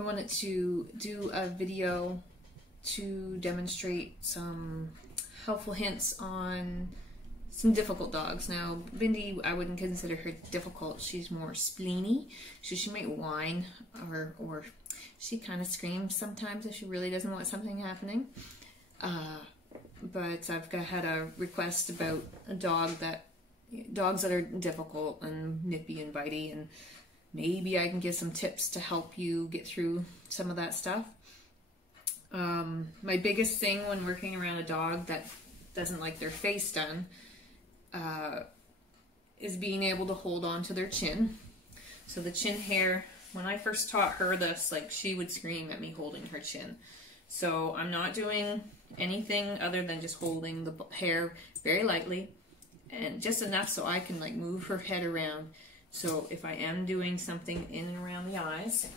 I wanted to do a video to demonstrate some helpful hints on some difficult dogs. Now, Bindi, I wouldn't consider her difficult. She's more spleeny, so she might whine or she kind of screams sometimes if she really doesn't want something happening. But I've had a request about dogs that are difficult and nippy and bitey, and maybe I can give some tips to help you get through some of that stuff. My biggest thing when working around a dog that doesn't like their face done is being able to hold on to their chin. So the chin hair, when I first taught her this, like, she would scream at me holding her chin. So I'm not doing anything other than just holding the hair very lightly and just enough so I can like move her head around. So if I am doing something in and around the eyes,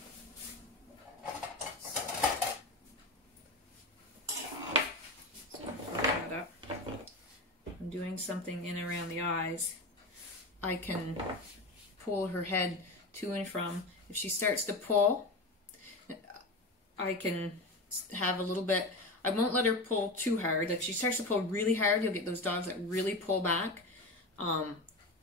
I'm doing something in and around the eyes, I can pull her head to and from. If she starts to pull, I can have a little bit. I won't let her pull too hard. If she starts to pull really hard, you'll get those dogs that really pull back.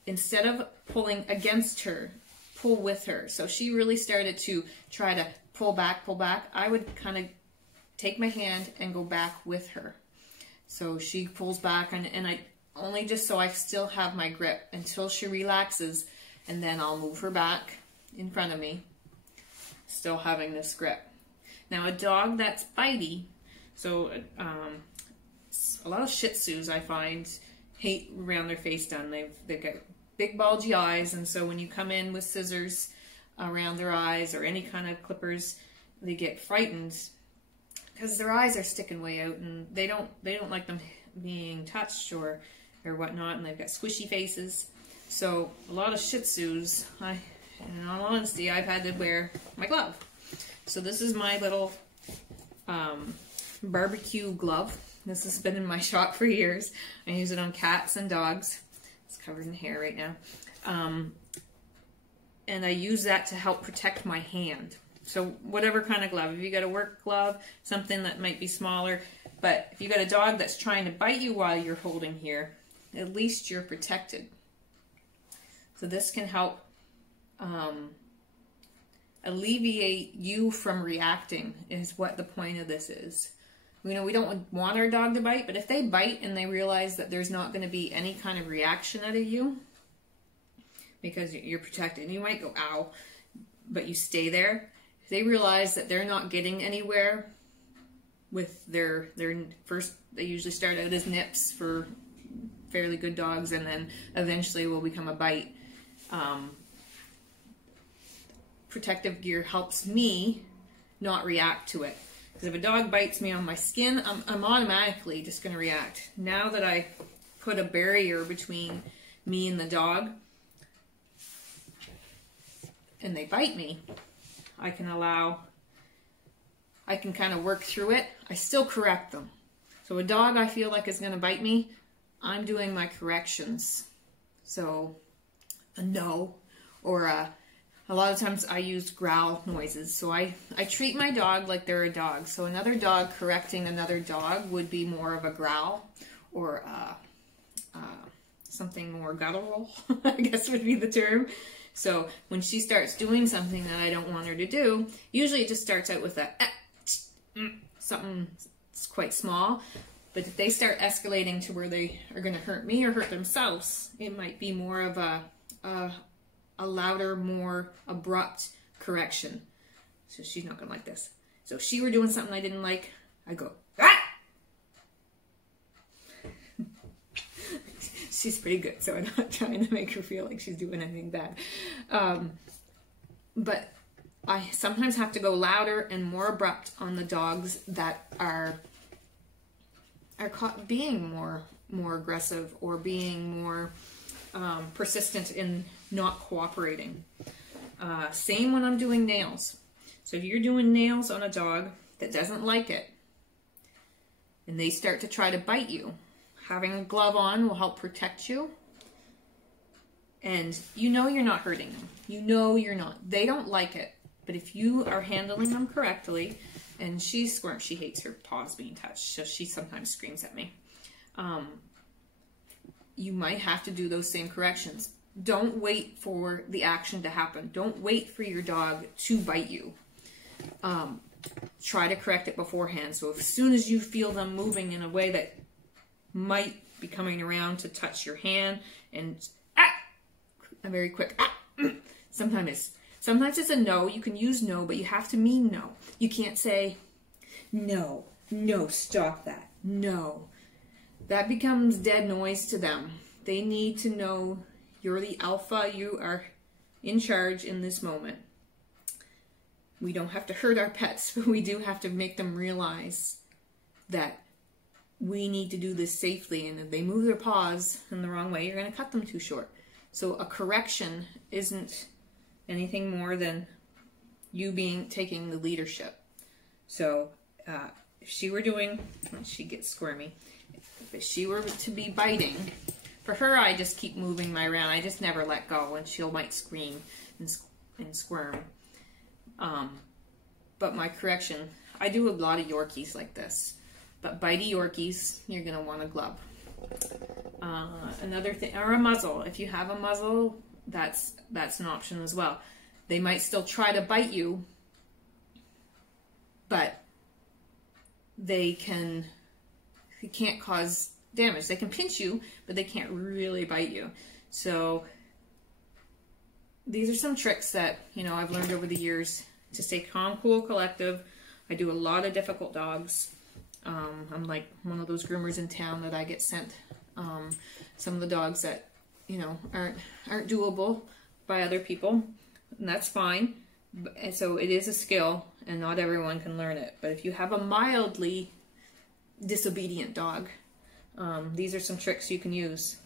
Instead of pulling against her, pull with her. So she really started to try to pull back, I would kind of take my hand and go back with her. So she pulls back, and I only just so I still have my grip until she relaxes, and then I'll move her back in front of me, still having this grip. Now, a dog that's bitey, so a lot of Shih Tzus I find hate around their face done. They've got big bulgy eyes, and so when you come in with scissors around their eyes or any kind of clippers, they get frightened because their eyes are sticking way out, and they don't like them being touched or whatnot, and they've got squishy faces. So a lot of Shih Tzus, in all honesty, I've had to wear my glove. So this is my little barbecue glove. This has been in my shop for years. I use it on cats and dogs. It's covered in hair right now. And I use that to help protect my hand. So whatever kind of glove, if you got a work glove, something that might be smaller, but if you got a dog that's trying to bite you while you're holding here, at least you're protected. So this can help alleviate you from reacting, is what the point of this is. You know, we don't want our dog to bite, but if they bite and they realize that there's not going to be any kind of reaction out of you because you're protected, and you might go ow, but you stay there. If they realize that they're not getting anywhere with their first, they usually start out as nips for fairly good dogs, and then eventually will become a bite. Protective gear helps me not react to it. Because if a dog bites me on my skin, I'm automatically just going to react. Now that I put a barrier between me and the dog, and they bite me, I can kind of work through it. I still correct them. So a dog I feel like is going to bite me, I'm doing my corrections. So a no, or a lot of times I use growl noises. So I treat my dog like they're a dog. So another dog correcting another dog would be more of a growl, or something more guttural, I guess would be the term. So when she starts doing something that I don't want her to do, usually it just starts out with something that's quite small. But if they start escalating to where they are going to hurt me or hurt themselves, it might be more of a louder, more abrupt correction. So she's not going to like this. So if she were doing something I didn't like, I go, ah! She's pretty good, so I'm not trying to make her feel like she's doing anything bad. But I sometimes have to go louder and more abrupt on the dogs that are caught being more aggressive or being more persistent in not cooperating. Same when I'm doing nails. So if you're doing nails on a dog that doesn't like it, and they start to try to bite you, having a glove on will help protect you. And you know you're not hurting them. You know you're not. They don't like it, But if you are handling them correctly, and she squirms, she hates her paws being touched, so she sometimes screams at me. You might have to do those same corrections. Don't wait for the action to happen. Don't wait for your dog to bite you. Try to correct it beforehand. So as soon as you feel them moving in a way that might be coming around to touch your hand, and a very quick sometimes it's a no. You can use no, but you have to mean no. You can't say no, stop that, no. That becomes dead noise to them. They need to know you're the alpha, you are in charge in this moment. We don't have to hurt our pets, but we do have to make them realize that we need to do this safely, and if they move their paws in the wrong way, you're going to cut them too short. So a correction isn't anything more than you taking the leadership. So if she were doing, she gets squirmy, if she were to be biting, for her I just keep moving my around. I just never let go, and she might scream and squirm. But my correction, I do a lot of Yorkies like this. But bitey Yorkies, you're going to want a glove. Another thing, or a muzzle. If you have a muzzle, that's an option as well. They might still try to bite you, but they can't cause damage. They can pinch you, but they can't really bite you. So these are some tricks that, you know, I've learned over the years to stay calm, cool, collective. I do a lot of difficult dogs. I'm like one of those groomers in town that I get sent some of the dogs that, you know, aren't doable by other people, and that's fine. And so it is a skill, and not everyone can learn it. But if you have a mildly disobedient dog, these are some tricks you can use.